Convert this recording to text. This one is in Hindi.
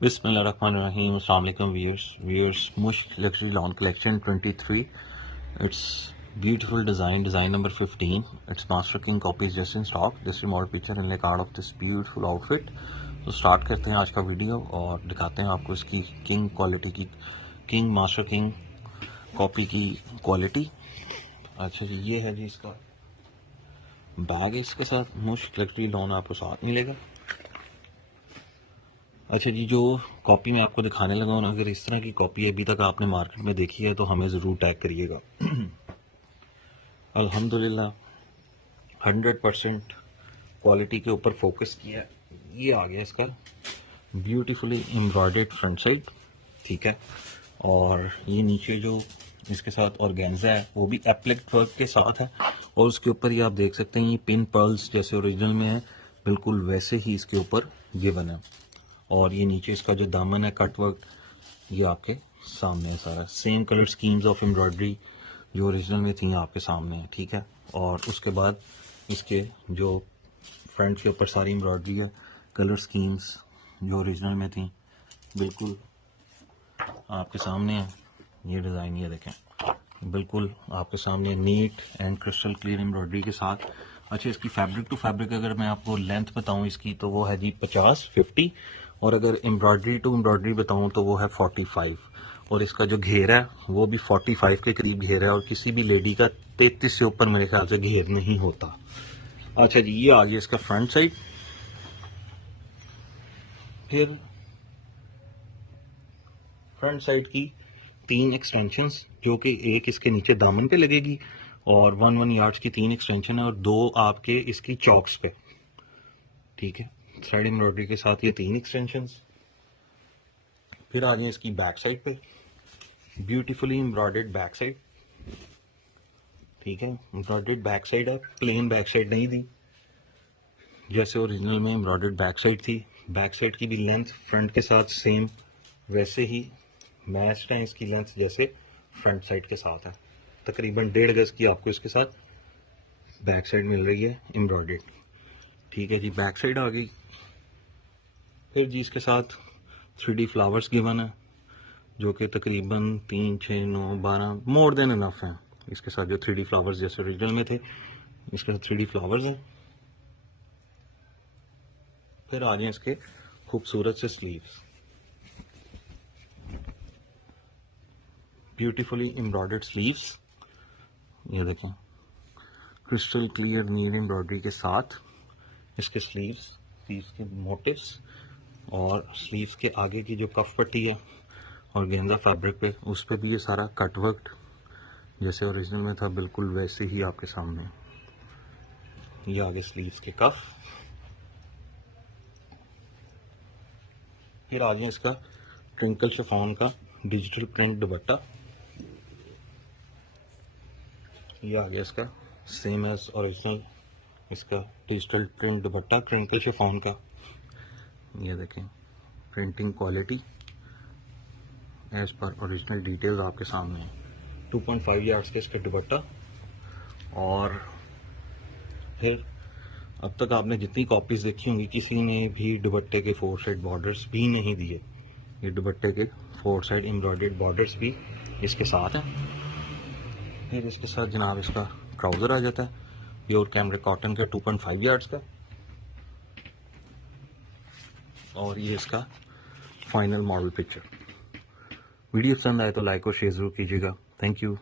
Bismillahirrahmanirrahim. Assalamu alaikum viewers. Mush Luxury Lawn Collection 23. It's beautiful design number 15. It's Master King copies just in stock. This is model picture and card of this beautiful outfit. तो स्टार्ट करते हैं आज का वीडियो और दिखाते हैं आपको इसकी किंग क्वालिटी की मास्टर किंग कॉपी की क्वालिटी। अच्छा जी, ये है जी इसका बैग, इसके साथ मुश्क लग्जरी लॉन आपको साथ मिलेगा। अच्छा जी, जो कॉपी मैं आपको दिखाने लगा हूँ, अगर इस तरह की कॉपी अभी तक आपने मार्केट में देखी है तो हमें ज़रूर टैग करिएगा। अल्हम्दुलिल्लाह 100% क्वालिटी के ऊपर फोकस किया है। ये आ गया इसका ब्यूटीफुली एम्ब्रॉयडर्ड फ्रंट साइड, ठीक है। और ये नीचे जो इसके साथ ऑर्गेन्जा है वो भी एप्लिक वर्क के साथ है, और उसके ऊपर ये आप देख सकते हैं ये पिन पर्ल्स जैसे ओरिजिनल में है, बिल्कुल वैसे ही इसके ऊपर गिवन है। और ये नीचे इसका जो दामन है कट वर्क, ये आपके सामने है, सारा same colour schemes of embroidery जो ओरिजिनल में थी आपके सामने है, ठीक है। और उसके बाद इसके जो फ्रंट के ऊपर सारी एम्ब्रॉयडरी है, कलर स्कीम्स जो ओरिजिनल में थी बिल्कुल आपके सामने है। ये डिज़ाइन ये देखें, बिल्कुल आपके सामने neat and crystal clear embroidery के साथ। अच्छा, इसकी फैब्रिक टू फैब्रिक अगर मैं आपको लेंथ बताऊं इसकी, तो वो है जी 50 और अगर एम्ब्रॉयडरी टू एम्ब्रॉयडरी बताऊं तो वो है 45। और इसका जो घेर है वो भी 45 के करीब घेर है, और किसी भी लेडी का 33 से ऊपर मेरे ख्याल से घेर नहीं होता। अच्छा जी, ये आ गया इसका फ्रंट साइड। फिर फ्रंट साइड की 3 एक्सटेंशंस जो कि एक इसके नीचे दामन पे लगेगी, और 1 यार्ड्स की 3 एक्सटेंशन है, और 2 आपके इसकी चॉक्स पे, ठीक है। थ्रेड एम्ब्रॉयडरी के साथ ये 3 एक्सटेंशंस। फिर आ जाए इसकी बैक साइड पे, ब्यूटीफुली एम्ब्रॉयडर्ड बैक साइड, ठीक है। एम्ब्रॉयडर्ड बैक साइड है, प्लेन बैक साइड नहीं दी, जैसे ओरिजिनल में एम्ब्रॉयडर्ड बैक साइड थी। बैक साइड की भी लेंथ फ्रंट के साथ सेम वैसे ही मैच्ड है इसकी लेंथ जैसे फ्रंट साइड के साथ है। तकरीबन 1.5 गज की आपको इसके साथ बैक साइड मिल रही है एम्ब्रॉयडर्ड, ठीक है जी। बैक साइड आ गई। फिर जी इसके साथ 3D फ्लावर्स गिवन है जो कि तकरीबन 3, 6, 9, 12 मोर देन इनफ है। इसके साथ जो 3D फ्लावर्स जैसे ओरिजिनल में थे, इसके साथ 3D फ्लावर्स हैं। फिर आ जाए इसके खूबसूरत से स्लीव्स, ब्यूटीफुली एम्ब्रॉयडर्ड स्लीव्स, ये देखें क्रिस्टल क्लियर नील एम्ब्रॉयडरी के साथ इसके स्लीव्स के मोटिव्स, और स्लीव्स के आगे की जो कफ पट्टी है और गेंदा फैब्रिक पे, उस पे भी ये सारा कट वर्क जैसे ओरिजिनल में था बिल्कुल वैसे ही आपके सामने। ये आगे स्लीव्स के कफ। फिर आगे इसका ट्रिंकल शिफॉन का डिजिटल प्रिंट दुपट्टा, ये आ गया इसका सेम एज ओरिजिनल इसका डिजिटल प्रिंट दुपट्टा ट्रिंकल शिफॉन का। ये देखें printing quality as per original details आपके सामने है। 2.5 यार्ड्स के इसका दुपट्टा। और फिर अब तक आपने जितनी कॉपीज देखी होंगी किसी ने भी दुपट्टे के 4 साइड बॉर्डर्स भी नहीं दिए। ये दुपट्टे के 4 साइड एम्ब्रॉयडर्ड बॉर्डर्स भी इसके साथ हैं। फिर इसके साथ जनाब इसका ट्राउज़र आ जाता है प्योर कैमरे कॉटन का 2.5 यार्ड्स का। और ये इसका फाइनल मॉडल पिक्चर। वीडियो पसंद आए तो लाइक और शेयर ज़रूर कीजिएगा। Thank you.